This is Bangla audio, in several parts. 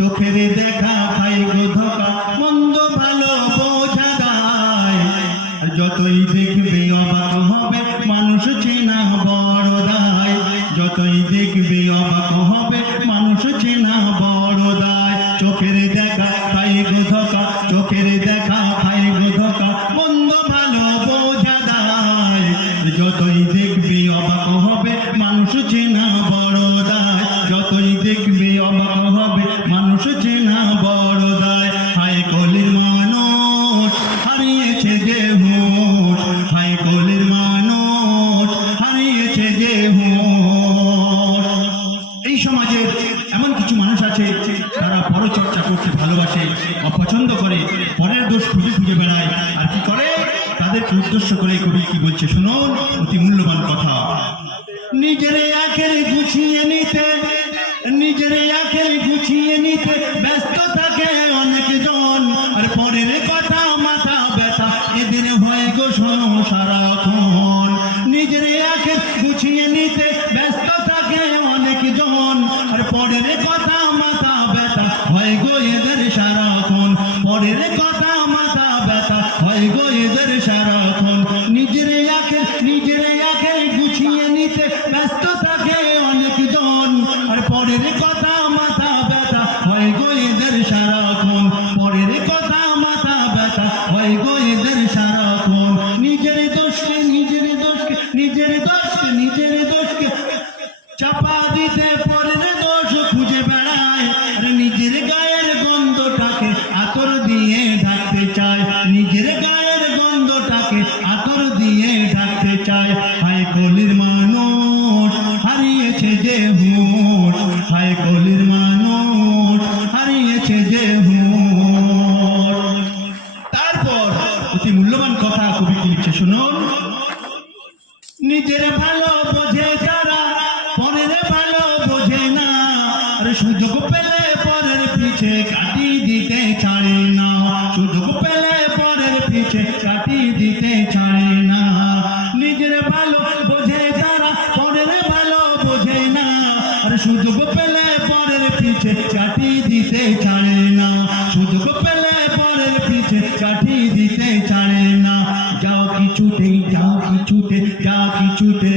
চোখের দেখা খাই গো মন্দ ভালো বোঝা দায় যতই দেখবে অবাক হবে, মানুষ চেনা বড় দায়। যতই দেখবে অবাক হবে করতে ভালোবাসে, অপছন্দ করে, পরের দোষ খুঁজে খুঁজে বেড়ায়। আর কি করে? তাদেরকে উদ্দেশ্য করে কবি কি বলছে? শুনুন, অতি মূল্যবান কথা। নিজের আখের গুছিয়ে নিতে, নিজের আখের গুছিয়ে নিতে ব্যস্ত থাকে অনেকজন। আর পরের কথা মাথা ব্যথা এদের হয়ে গো শোনো সারাক্ষণ। নিজের আখের গুছিয়ে নিতে ব্যস্ত পরের কথা মাথা ব্যথা। হয় গো এদের সারাক্ষণ। নিজের নিজের গুছিয়ে নিতে ব্যস্ত থাকে আর পরের কথা মাথা ব্যথা। হয় গো এদের সারাক্ষণ। পরের কথা মাথা ব্যথা। হয় গো এদের সারাক্ষণ। নিজের দোষকে নিজের দোষকে নিজের দোষকে নিজের দোষকে চাপা দিতে পরের সুযোগ পেলে পরের পিছে কাটি দিতে ছাড়ে না। সুযোগ পেলে পরের পিছে কাটি দিতে ছাড়ে না। নিজের ভালো বোঝে যারা, পরের ভালো বোঝে না। আর সুযোগ পেলে পরের পিছে কাটি দিতে ছাড়ে না। সুযোগ পেলে পরের পিছে কাটি দিতে ছাড়ে না। যাও কিছুতেই যাও কিছুতে যা কিছুতে নিজে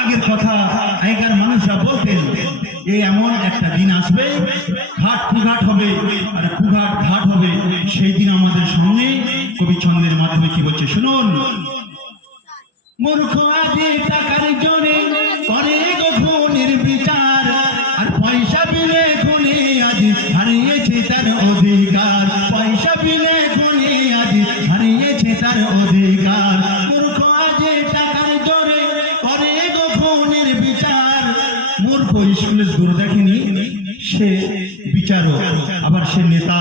আগের কথা আগেকার মানুষরা বলতেন যে এমন একটা দিন আসবে, ঘাট কুঘাট হবে, আর কুঘাট ঘাট হবে। সেই দিন আমাদের সামনে কবি ছন্দের মাধ্যমে কি বলছে? শুনুন। মূর্খ আজে টাকার জোরে করে বিচারক, আবার সে নেতা।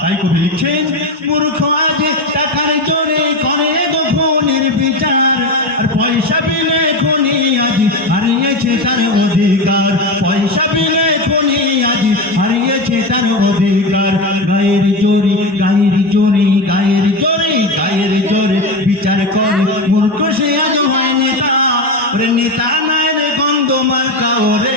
তাই কবি লিখছেন, মূর্খ আজে টাকার জোরে করে গো খুনের বিচার। আর পয়সা বিলে খুনি আজ হারিয়েছে তার অধিকার। পয়সা বিলে খুনি আজ হারিয়েছে তার অধিকার। গায়ের জোরে গায়ের জোরে গায়ের জোরে গায়ের জোরে বিচার করে। মূর্খ সে আজ হয় নেতা। নেতা নাই রে গন্ধ মার্কা ওরে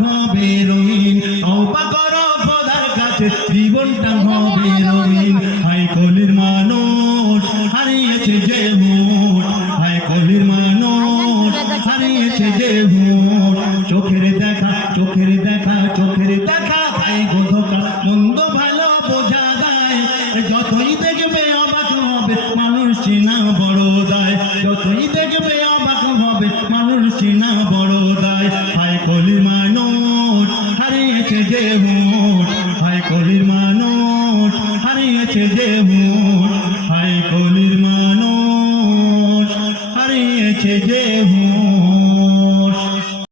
হবে রহিন অবা কাছে, জীবনটা হবে রহিন হাই কলির মানুষ, হারিয়েছে যে ভোট হাই কলির মানুষ, হারিয়েছে যে ভোট চোখের দেখা চোখের দেখা চোখের দেখা ভাই গোধকা মন্দ ভালো বোঝা দেয় যতই দেখবে অবাক হবে, মানুষ চেনা বড় দায়। যতই দেখবে মানুষ হারিয়েছে যে